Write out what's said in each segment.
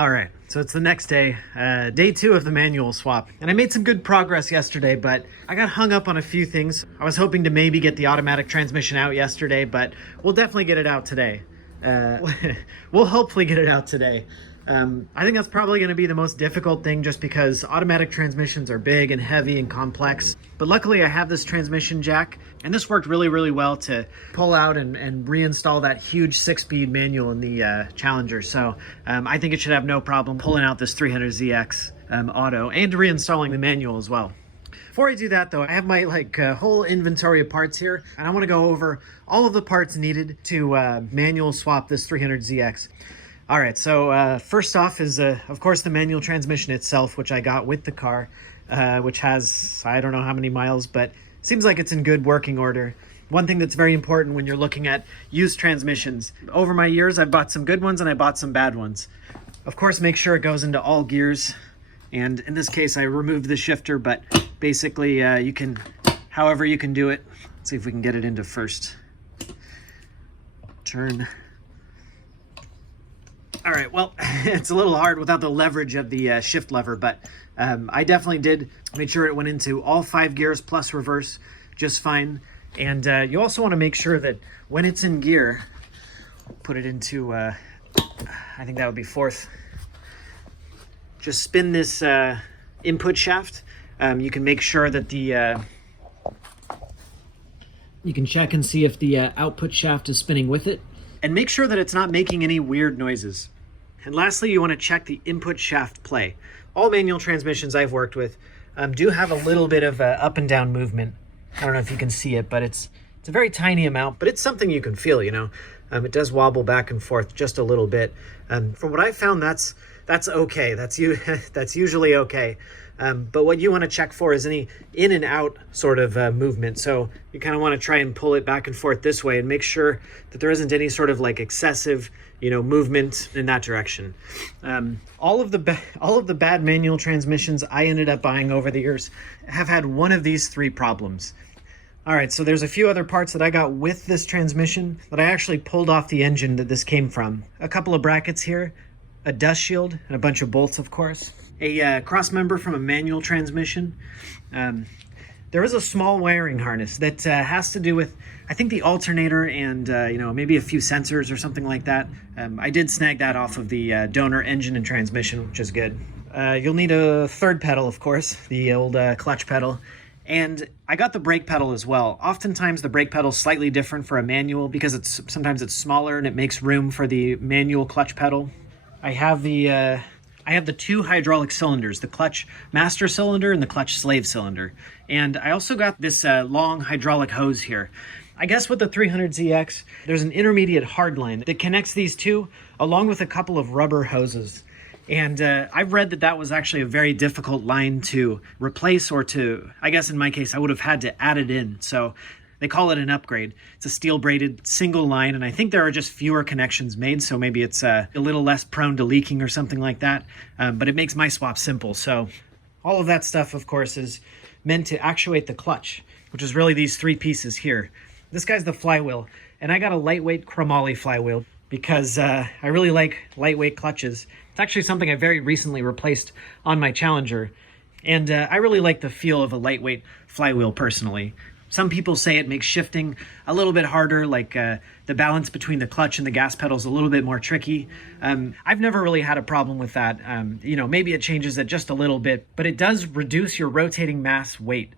All right, so it's the next day, day 2 of the manual swap. And I made some good progress yesterday, but I got hung up on a few things. I was hoping to maybe get the automatic transmission out yesterday, but we'll definitely get it out today. We'll hopefully get it out today. I think that's probably going to be the most difficult thing just because automatic transmissions are big and heavy and complex. But luckily I have this transmission jack, and this worked really, really well to pull out and reinstall that huge 6-speed manual in the Challenger. So I think it should have no problem pulling out this 300ZX auto and reinstalling the manual as well. Before I do that though, I have my whole inventory of parts here, and I want to go over all of the parts needed to manual swap this 300ZX. All right, so first off is, of course, the manual transmission itself, which I got with the car, which has, I don't know how many miles, but seems like it's in good working order. One thing that's very important when you're looking at used transmissions, over my years, I've bought some good ones and I bought some bad ones. Of course, make sure it goes into all gears. And in this case, I removed the shifter, but basically you can, however you can do it. Let's see if we can get it into first. Turn. All right, well, it's a little hard without the leverage of the shift lever, but I definitely did make sure it went into all 5 gears plus reverse just fine. And you also want to make sure that when it's in gear, put it into, I think that would be 4th. Just spin this input shaft. You can make sure that the, you can check and see if the output shaft is spinning with it. And make sure that it's not making any weird noises. And lastly, you want to check the input shaft play. All manual transmissions I've worked with do have a little bit of up and down movement. I don't know if you can see it, but it's a very tiny amount, but it's something you can feel, you know. It does wobble back and forth just a little bit. From what I found, that's okay. That's usually okay. But what you want to check for is any in and out sort of movement. So you kind of want to try and pull it back and forth this way and make sure that there isn't any sort of excessive, movement in that direction. All of the bad manual transmissions I ended up buying over the years have had one of these 3 problems. All right, so there's a few other parts that I got with this transmission that I actually pulled off the engine that this came from. A couple of brackets here, a dust shield, and a bunch of bolts, of course. A cross member from a manual transmission. There is a small wiring harness that has to do with, I think, the alternator and maybe a few sensors or something like that. I did snag that off of the donor engine and transmission, which is good. You'll need a 3rd pedal, of course, the old clutch pedal. And I got the brake pedal as well. Oftentimes the brake pedal is slightly different for a manual because sometimes it's smaller and it makes room for the manual clutch pedal. I have the 2 hydraulic cylinders, the clutch master cylinder and the clutch slave cylinder. And I also got this long hydraulic hose here. I guess with the 300ZX, there's an intermediate hard line that connects these 2 along with a couple of rubber hoses. And I've read that was actually a very difficult line to replace, or to, I guess in my case, I would have had to add it in. So they call it an upgrade. It's a steel braided single line, and I think there are just fewer connections made, so maybe it's a little less prone to leaking or something like that. But it makes my swap simple. So all of that stuff, of course, is meant to actuate the clutch, which is really these 3 pieces here. This guy's the flywheel, and I got a lightweight chromoly flywheel because I really like lightweight clutches. It's actually something I very recently replaced on my Challenger, and I really like the feel of a lightweight flywheel personally. Some people say it makes shifting a little bit harder, the balance between the clutch and the gas pedal is a little bit more tricky. I've never really had a problem with that. Maybe it changes it just a little bit, but it does reduce your rotating mass weight,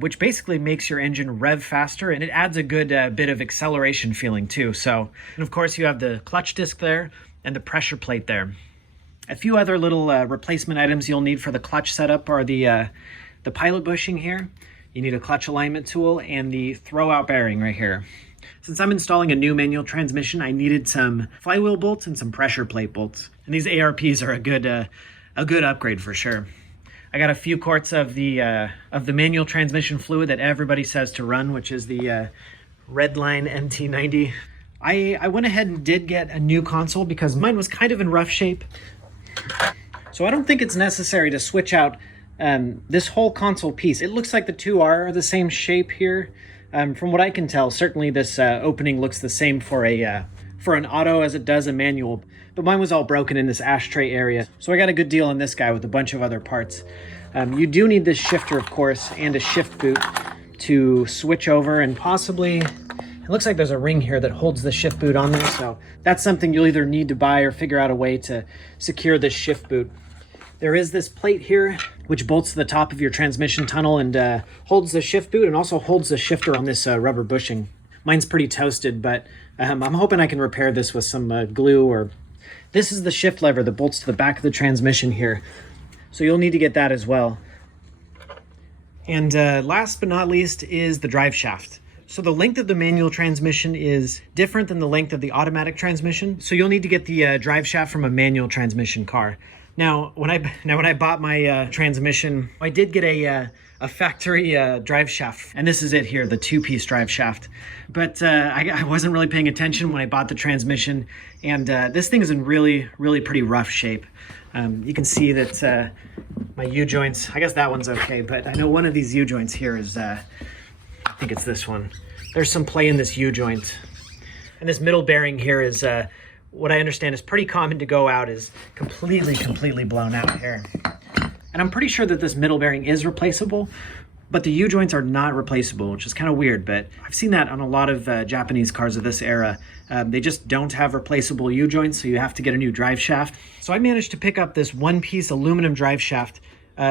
which basically makes your engine rev faster, and it adds a good bit of acceleration feeling too. So, and of course you have the clutch disc there and the pressure plate there. A few other little replacement items you'll need for the clutch setup are the pilot bushing here. You need a clutch alignment tool and the throwout bearing right here. Since I'm installing a new manual transmission, I needed some flywheel bolts and some pressure plate bolts. And these ARPs are a good upgrade for sure. I got a few quarts of the manual transmission fluid that everybody says to run, which is the Redline MT90. I went ahead and did get a new console because mine was kind of in rough shape. So I don't think it's necessary to switch out this whole console piece. It looks like the 2 are the same shape here. From what I can tell, certainly this opening looks the same for a for an auto as it does a manual, but mine was all broken in this ashtray area. So I got a good deal on this guy with a bunch of other parts. You do need this shifter, of course, and a shift boot to switch over, and possibly, it looks like there's a ring here that holds the shift boot on there. So that's something you'll either need to buy or figure out a way to secure this shift boot. There is this plate here, which bolts to the top of your transmission tunnel and holds the shift boot and also holds the shifter on this rubber bushing. Mine's pretty toasted, but I'm hoping I can repair this with some glue or... This is the shift lever that bolts to the back of the transmission here. So you'll need to get that as well. And last but not least is the drive shaft. So the length of the manual transmission is different than the length of the automatic transmission. So you'll need to get the drive shaft from a manual transmission car. Now, when I bought my transmission, I did get a factory drive shaft, and this is it here, the 2-piece drive shaft. But I wasn't really paying attention when I bought the transmission, and this thing is in really, really pretty rough shape. You can see that my U-joints, I guess that one's okay, but I know one of these U-joints here is, I think it's this one. There's some play in this U-joint. And this middle bearing here is, what I understand is pretty common to go out, is completely blown out here. And I'm pretty sure that this middle bearing is replaceable, but the U-joints are not replaceable, which is kind of weird, but I've seen that on a lot of Japanese cars of this era. They just don't have replaceable U-joints, so you have to get a new drive shaft. So I managed to pick up this 1-piece aluminum drive shaft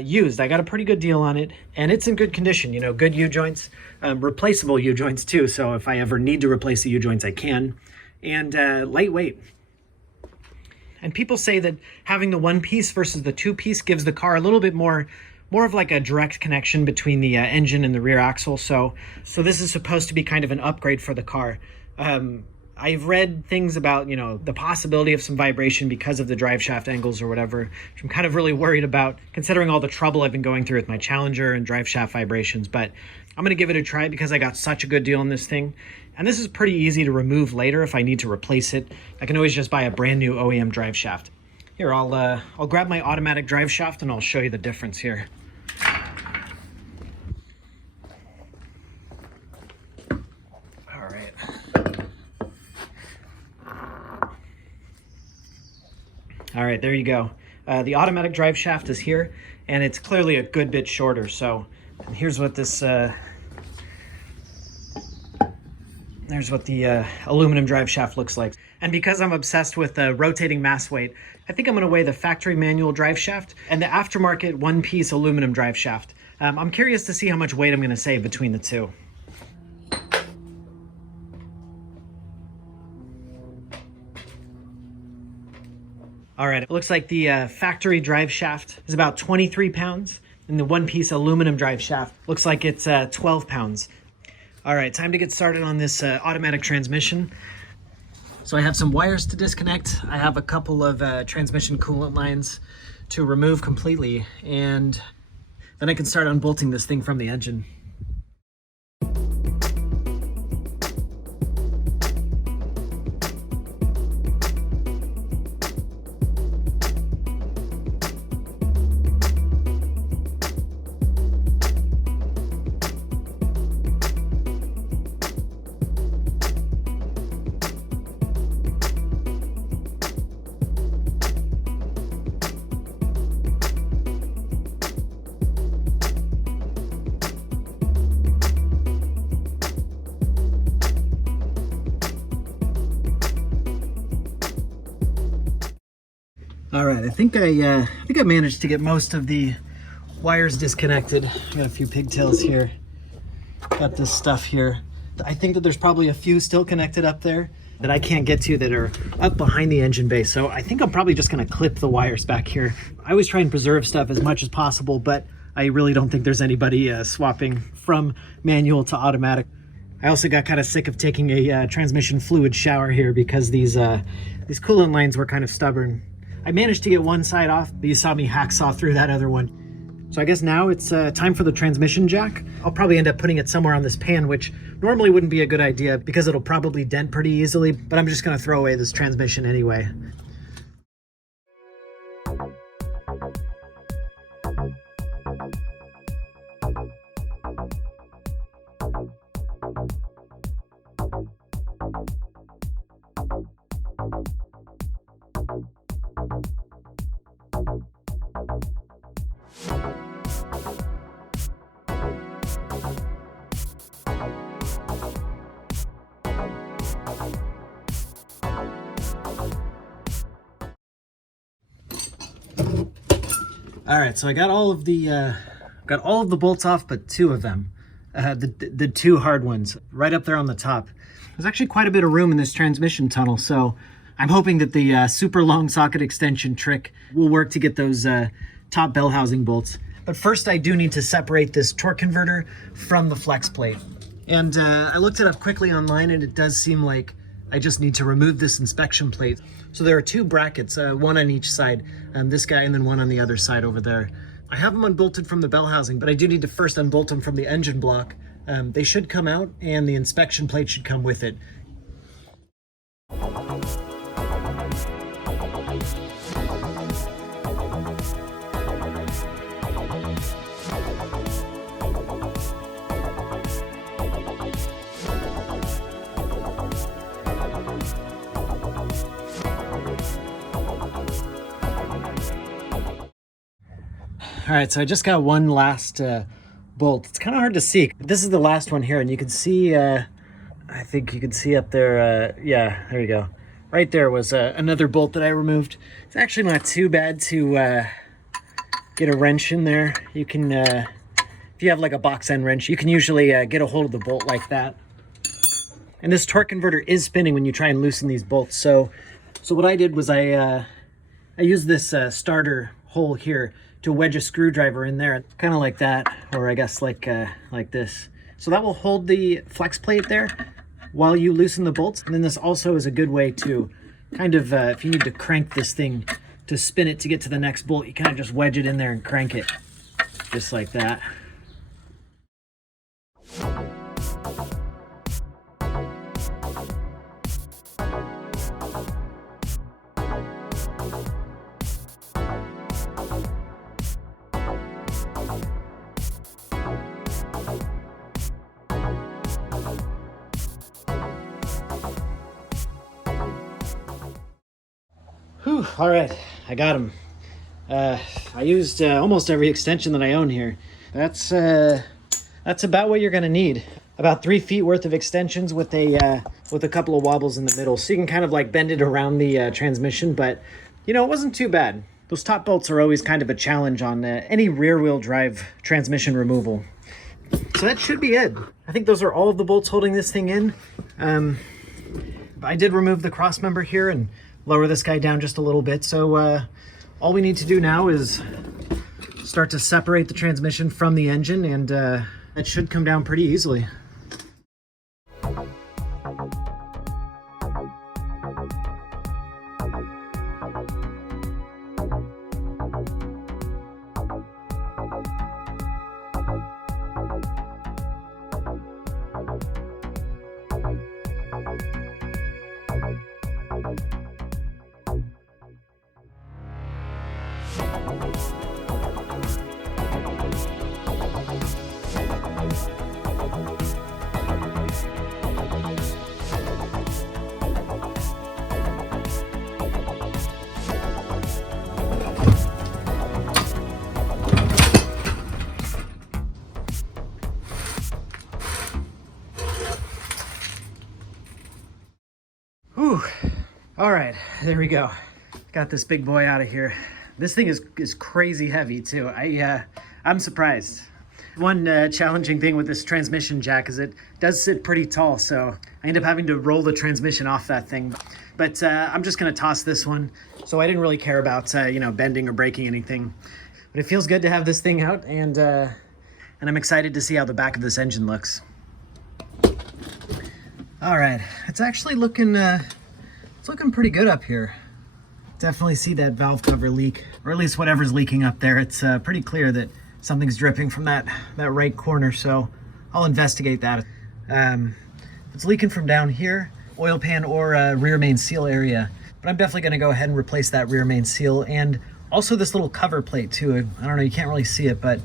used. I got a pretty good deal on it, and it's in good condition, you know, good U-joints, replaceable U-joints too, so if I ever need to replace the U-joints, I can. And lightweight. And people say that having the 1-piece versus the 2-piece gives the car a little bit more of like a direct connection between the engine and the rear axle. So this is supposed to be kind of an upgrade for the car. I've read things about, you know, the possibility of some vibration because of the drive shaft angles or whatever, which I'm kind of really worried about considering all the trouble I've been going through with my Challenger and drive shaft vibrations. But I'm going to give it a try because I got such a good deal on this thing. And this is pretty easy to remove later if I need to replace it. I can always just buy a brand new OEM drive shaft. Here, I'll grab my automatic drive shaft and I'll show you the difference here. All right. All right, there you go. The automatic drive shaft is here, and it's clearly a good bit shorter. So here's what this... There's what the aluminum drive shaft looks like. And because I'm obsessed with rotating mass weight, I think I'm going to weigh the factory manual drive shaft and the aftermarket 1-piece aluminum drive shaft. I'm curious to see how much weight I'm going to save between the two. All right, it looks like the factory drive shaft is about 23 pounds, and the 1-piece aluminum drive shaft looks like it's 12 pounds. All right, time to get started on this automatic transmission. So I have some wires to disconnect. I have a couple of transmission coolant lines to remove completely, and then I can start unbolting this thing from the engine. All right, I think I managed to get most of the wires disconnected. Got a few pigtails here. Got this stuff here. I think that there's probably a few still connected up there that I can't get to that are up behind the engine bay. So I think I'm probably just gonna clip the wires back here. I always try and preserve stuff as much as possible, but I really don't think there's anybody swapping from manual to automatic. I also got kind of sick of taking a transmission fluid shower here because these coolant lines were kind of stubborn. I managed to get one side off, but you saw me hacksaw through that other one. So I guess now it's time for the transmission jack. I'll probably end up putting it somewhere on this pan, which normally wouldn't be a good idea because it'll probably dent pretty easily, but I'm just gonna throw away this transmission anyway. All right, so I got all of the bolts off, but two of them, the two hard ones, right up there on the top. There's actually quite a bit of room in this transmission tunnel, so I'm hoping that the super long socket extension trick will work to get those top bell housing bolts. But first, I do need to separate this torque converter from the flex plate. And I looked it up quickly online, and it does seem like I just need to remove this inspection plate. So there are two brackets, one on each side, this guy and then one on the other side over there. I have them unbolted from the bell housing, but I do need to first unbolt them from the engine block. They should come out, and the inspection plate should come with it. All right, so I just got one last bolt. It's kind of hard to see. This is the last one here, and you can see, I think you can see up there, yeah, there you go. Right there was another bolt that I removed. It's actually not too bad to get a wrench in there. You can, if you have like a box end wrench, you can usually get a hold of the bolt like that. And this torque converter is spinning when you try and loosen these bolts. So what I did was I used this starter hole here to wedge a screwdriver in there, kind of like that, or I guess like this. So that will hold the flex plate there while you loosen the bolts. And then this also is a good way to kind of, if you need to crank this thing to spin it to get to the next bolt, you kind of just wedge it in there and crank it, just like that. Whew, all right, I got them. I used almost every extension that I own here. That's about what you're gonna need. About 3 feet worth of extensions with a couple of wobbles in the middle, so you can kind of like bend it around the transmission. But you know, it wasn't too bad. Those top bolts are always kind of a challenge on any rear-wheel drive transmission removal. So that should be it. I think those are all of the bolts holding this thing in. I did remove the cross member here and lower this guy down just a little bit. So all we need to do now is start to separate the transmission from the engine, and it should come down pretty easily. Whew. All right, there we go. Got this big boy out of here. This thing is crazy heavy too. I'm surprised. One challenging thing with this transmission jack is it does sit pretty tall, so I end up having to roll the transmission off that thing. But I'm just gonna toss this one, so I didn't really care about you know, bending or breaking anything. But it feels good to have this thing out, and I'm excited to see how the back of this engine looks. All right, it's actually looking it's looking pretty good up here. Definitely see that valve cover leak, or at least whatever's leaking up there. It's pretty clear that something's dripping from that right corner, so I'll investigate that. It's leaking from down here, oil pan or rear main seal area, but I'm definitely gonna go ahead and replace that rear main seal, and also this little cover plate too. I don't know, you can't really see it, but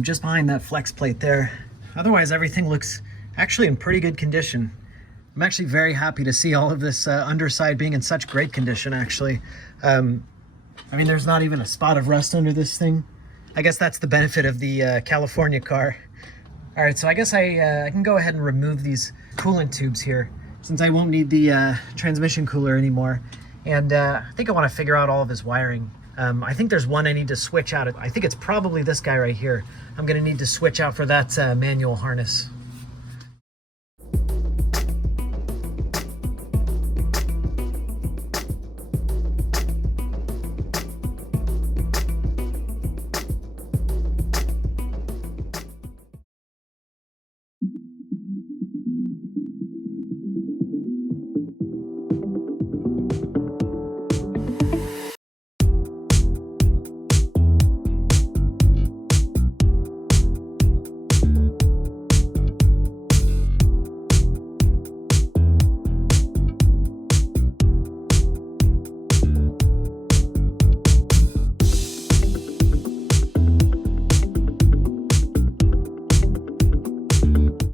just behind that flex plate there. Otherwise, everything looks actually in pretty good condition. I'm actually very happy to see all of this underside being in such great condition, actually. I mean, there's not even a spot of rust under this thing. I guess that's the benefit of the California car. All right, so I guess I can go ahead and remove these coolant tubes here, since I won't need the transmission cooler anymore. And I think I want to figure out all of his wiring. I think there's one I need to switch out. I think it's probably this guy right here. I'm gonna need to switch out for that manual harness.